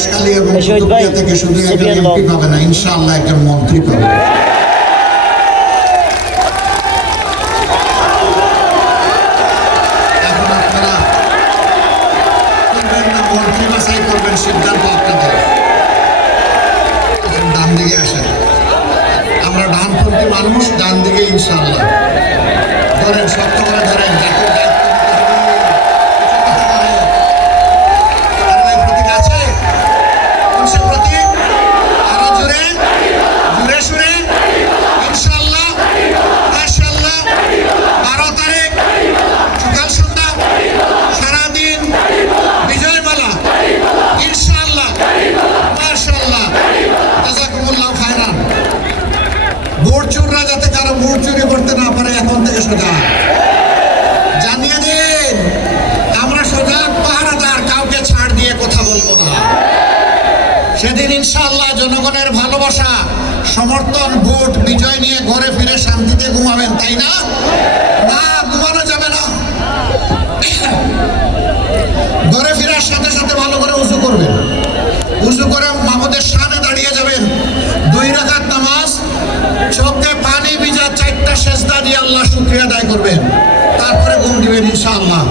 বাঁশখালী এবং কুতুবদিয়া থেকে শুধু একজন এমপি পাবে না, ইনশাআল্লাহ একজন মন্ত্রী পাবে। এখন আপনারা মন্ত্রী বাছাই করবেন, সিদ্ধান্ত আপনাদের। ডান দিকে আসেন, আমরা ডানপন্থী মানুষ, ডান দিকে ইনশাআল্লাহ। ধরেন, শক্ত করে ধরেন, ভোটচোররা যাতে কারো ভোট চুরি করতে না পারে এখন থেকে সোজা জানিয়ে দিন। আমরা সোজা পাহারাদার, কাউকে ছাড় দিয়ে কথা বলবো না। সেদিন ইনশাআল্লাহ জনগণের ভালোবাসা, সমর্থন, ভোট, বিজয় নিয়ে ঘরে ফিরে শান্তিতে ঘুমাবেন, তাই না? না, ঘুমানো যাবে না। ঘরে ফেরার সাথে সাথে ভালো করে উজু করবেন, উজু করে মাহমুদের সামনে দাঁড়িয়ে যাবেন, 2 রাকাত নামাজ, চোখে পানি ভিজা 4টা সেজদা দিয়ে আল্লাহ শুকরিয়া আদায় করবেন, তারপরে ঘুম দিবেন ইনশাআল্লাহ।